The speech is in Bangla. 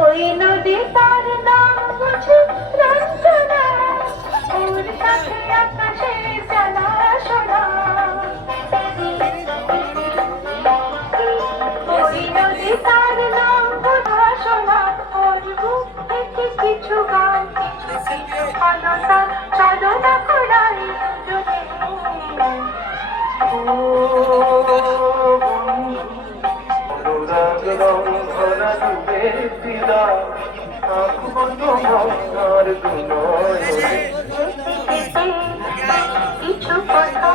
ওই নদী তার নাম বুঝি রঞ্জনা, ওর সাথে আকাশে জানাশোনা। ওই নদী তার নাম বুঝাশোনা, ওর বুক থেকে কিছু গান, কিছু অলতা চালনা করাই দুজনে। অনুরাগ রং ভরা ডুবে দিলা আঁকবো তোমার দুনয়নে। কিছু কথা